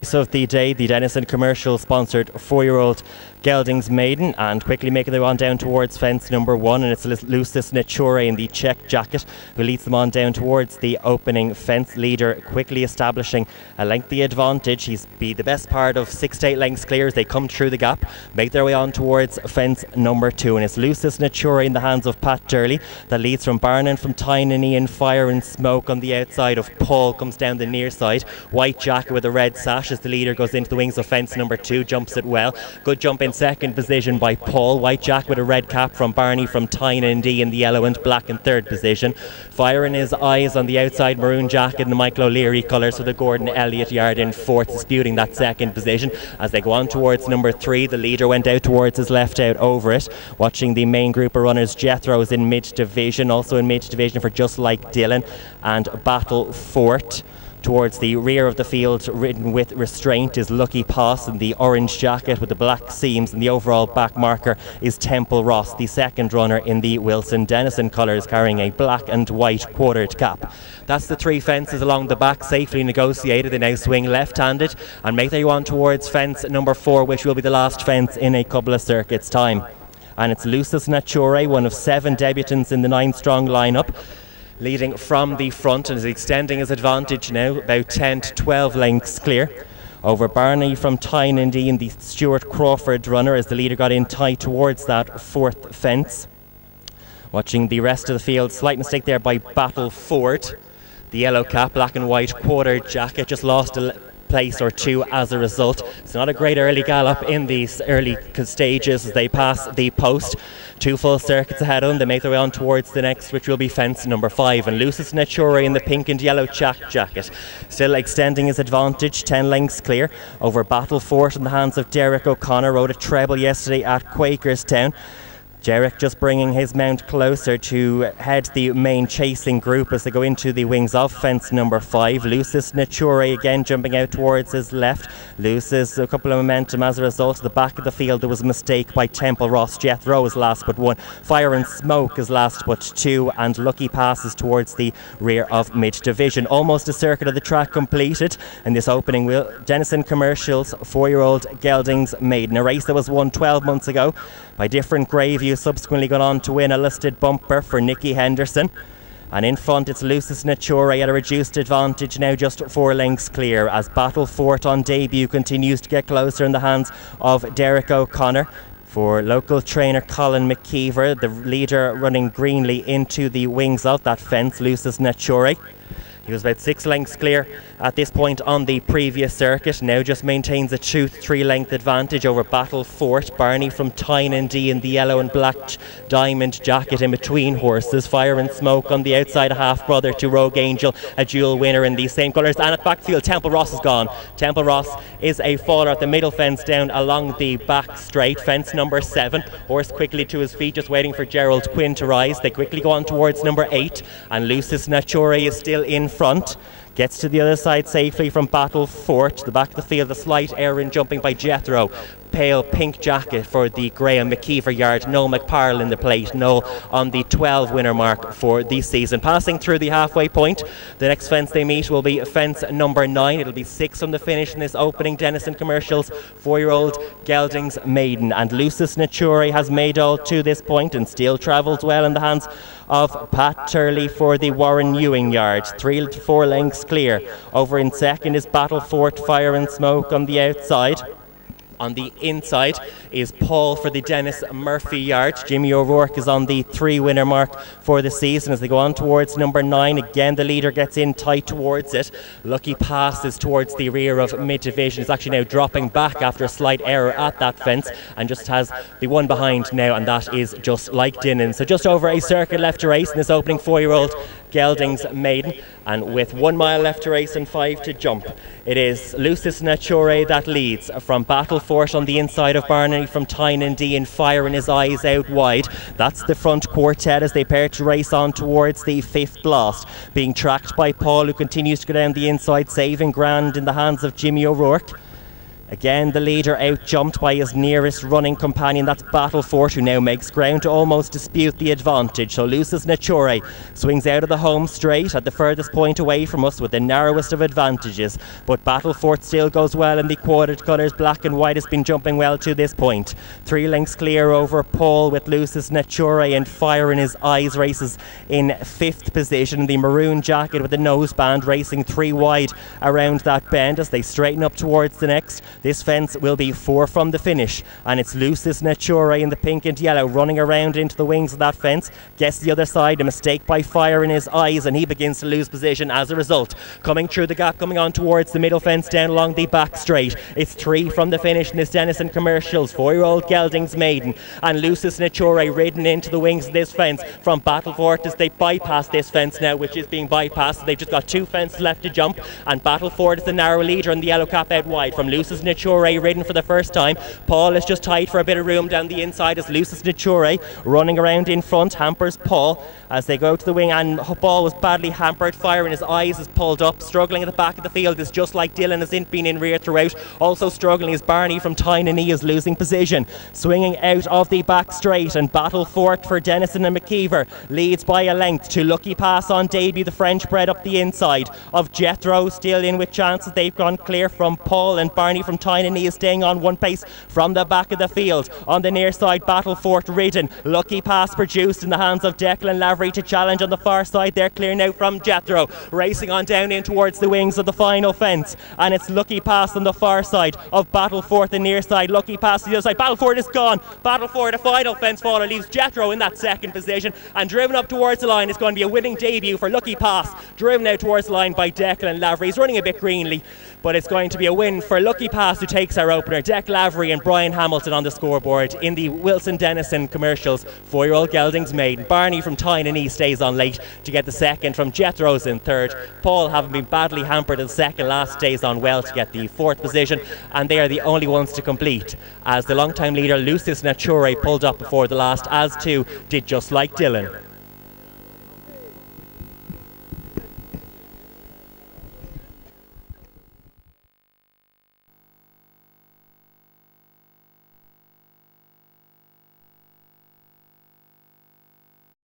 Of the day, the Denison Commercial sponsored 4-year-old Geldings Maiden, and quickly making their way on down towards fence number 1, and it's Lucis Nature in the check jacket who leads them on down towards the opening fence. Leader quickly establishing a lengthy advantage. He's be the best part of 6 to 8 lengths clear as they come through the gap, make their way on towards fence number 2, and it's Lucis Nature in the hands of Pat Durley that leads from Barnon, from Tynan, and Fire and Smoke on the outside of Paul, comes down the near side. White jacket with a red sash as the leader goes into the wings of fence number 2, jumps it well. Good jump in second position by Paul. White jack with a red cap from Barney, from Tynan D in the yellow and black in third position. Fire in his eyes on the outside, maroon jacket in the Michael O'Leary colours, with the Gordon Elliott yard in fourth, disputing that second position. As they go on towards number 3, the leader went out towards his left, out over it. Watching the main group of runners, Jethro is in mid-division, also in mid-division for Just Like Dylan and Battle Fort. Towards the rear of the field, ridden with restraint, is Lucky Pass in the orange jacket with the black seams, and the overall back marker is Temple Ross, the second runner in the Wilson Denison colours, carrying a black and white quartered cap. That's the 3 fences along the back, safely negotiated. They now swing left-handed and make their way on towards fence number 4, which will be the last fence in a couple of circuits' time. And it's Lucis Nature, one of 7 debutants in the 9-strong lineup, leading from the front, and is extending his advantage now about 10 to 12 lengths clear over Barney from Tynan D and the Stuart Crawford runner, as the leader got in tight towards that 4th fence. Watching the rest of the field, slight mistake there by Battle Fort. The yellow cap, black and white quarter jacket, just lost a place or 2 as a result. It's not a great early gallop in these early stages as they pass the post. 2 full circuits ahead of them. They make their way on towards the next, which will be fence number 5, and Lucis Nature in the pink and yellow check jacket, still extending his advantage, 10 lengths clear over Battle Fort in the hands of Derek O'Connor. Rode a treble yesterday at Quakerstown. Derek just bringing his mount closer to head the main chasing group as they go into the wings of fence number 5. Lucis Nature again jumping out towards his left. Loses a couple of momentum as a result. At the back of the field there was a mistake by Temple Ross. Jethro is last but 1. Fire and Smoke is last but 2. And Lucky passes towards the rear of mid-division. Almost a circuit of the track completed in this opening wheel. Denison Commercial's 4-year-old Geldings Maiden. A race that was won 12 months ago by different Greyview, subsequently gone on to win a listed bumper for Nicky Henderson. And in front it's Lucis Nature at a reduced advantage, now just 4 lengths clear, as Battle Fort on debut continues to get closer in the hands of Derek O'Connor. For local trainer Colin McKeever, the leader running greenly into the wings of that fence, Lucis Nature. He was about 6 lengths clear at this point on the previous circuit. Now just maintains a 2-3 length advantage over Battle Fort. Barney from Tynan D in the yellow and black diamond jacket in between horses. Fire and Smoke on the outside, a half-brother to Rogue Angel, a dual winner in these same colours. And at backfield, Temple Ross is gone. Temple Ross is a faller at the middle fence down along the back straight. Fence number 7. Horse quickly to his feet, just waiting for Gerald Quinn to rise. They quickly go on towards number 8. And Lucis Nature is still in front. Gets to the other side safely from Battle Fort. The back of the field, a slight error in jumping by Jethro. Pale pink jacket for the Graham McKeever yard. Noel McParl in the plate. Noel on the 12 winner mark for the season. Passing through the halfway point, the next fence they meet will be fence number 9. It'll be 6 from the finish in this opening Denison Commercials 4-year-old Geldings Maiden. And Lucis Nature has made all to this point and still travels well in the hands of Pat Turley for the Warren Ewing yard. 3 to 4 lengths clear. Over in second is Battle Fort, Fire and Smoke on the outside. On the inside is Paul for the Dennis Murphy yard. Jimmy O'Rourke is on the 3 winner mark for the season as they go on towards number 9. Again, the leader gets in tight towards it. Lucky passes towards the rear of mid-division. Is actually now dropping back after a slight error at that fence and just has the one behind now, and that is Just Like Dylan. So just over a circuit left to race in this opening 4-year-old Geldings Maiden, and with 1 mile left to race and 5 to jump, it is Lucis Nature that leads from Battle Fort on the inside of Barney from Tynan D and Fire in his eyes out wide. That's the front quartet as they pair to race on towards the 5th blast, being tracked by Paul, who continues to go down the inside, saving ground in the hands of Jimmy O'Rourke. Again, the leader out-jumped by his nearest running companion, that's Battlefort, who now makes ground to almost dispute the advantage. So Lucis Nature swings out of the home straight at the furthest point away from us with the narrowest of advantages. But Battlefort still goes well in the quoted colours. Black and white has been jumping well to this point. 3 lengths clear over Paul, with Lucis Nature and fire in his eyes races in 5th position. The maroon jacket with the noseband racing 3 wide around that bend as they straighten up towards the next. This fence will be 4 from the finish, and it's Lucis Nature in the pink and yellow running around into the wings of that fence. Gets the other side, a mistake by fire in his eyes, and he begins to lose position as a result. Coming through the gap, coming on towards the middle fence down along the back straight. It's 3 from the finish in this Denison Commercials 4-year-old Geldings Maiden, and Lucis Nature ridden into the wings of this fence from Battlefort as they bypass this fence now, which is being bypassed. They've just got 2 fences left to jump, and Battlefort is the narrow leader in the yellow cap out wide from Lucis Nature ridden for the first time. Paul is just tied for a bit of room down the inside as Lucis Nature running around in front hampers Paul as they go to the wing, and Paul was badly hampered. Fire in his eyes is pulled up. Struggling at the back of the field is just like Dylan has been in rear throughout. Also struggling is Barney from Tyne is losing position. Swinging out of the back straight, and Battlefort for Denison and McKeever leads by a length to Lucky Pass on debut, the French bred up the inside of Jethro, still in with chances. They've gone clear from Paul, and Barney from Tyne is staying on 1 pace from the back of the field. On the near side, Battlefort ridden. Lucky Pass produced in the hands of Declan Lavery to challenge on the far side. They're clear now from Jethro, racing on down in towards the wings of the final fence, and it's Lucky Pass on the far side of Battlefort, the near side. Lucky Pass to the other side. Battlefort is gone. Battlefort, a final fence faller, leaves Jethro in that 2nd position, and driven up towards the line is going to be a winning debut for Lucky Pass, driven out towards the line by Declan Lavery. He's running a bit greenly, but it's going to be a win for Lucky Pass, who takes our opener. Declan Lavery and Brian Hamilton on the scoreboard in the Wilson Denison Commercials 4-year-old Geldings Maiden. Barney from Tyne stays on late to get the 2nd from Jethro's in 3rd. Paul, having been badly hampered in 2nd last, stays on well to get the 4th position, and they are the only ones to complete, as the long-time leader Lucis Nature pulled up before the last, as too did Just Like Dylan.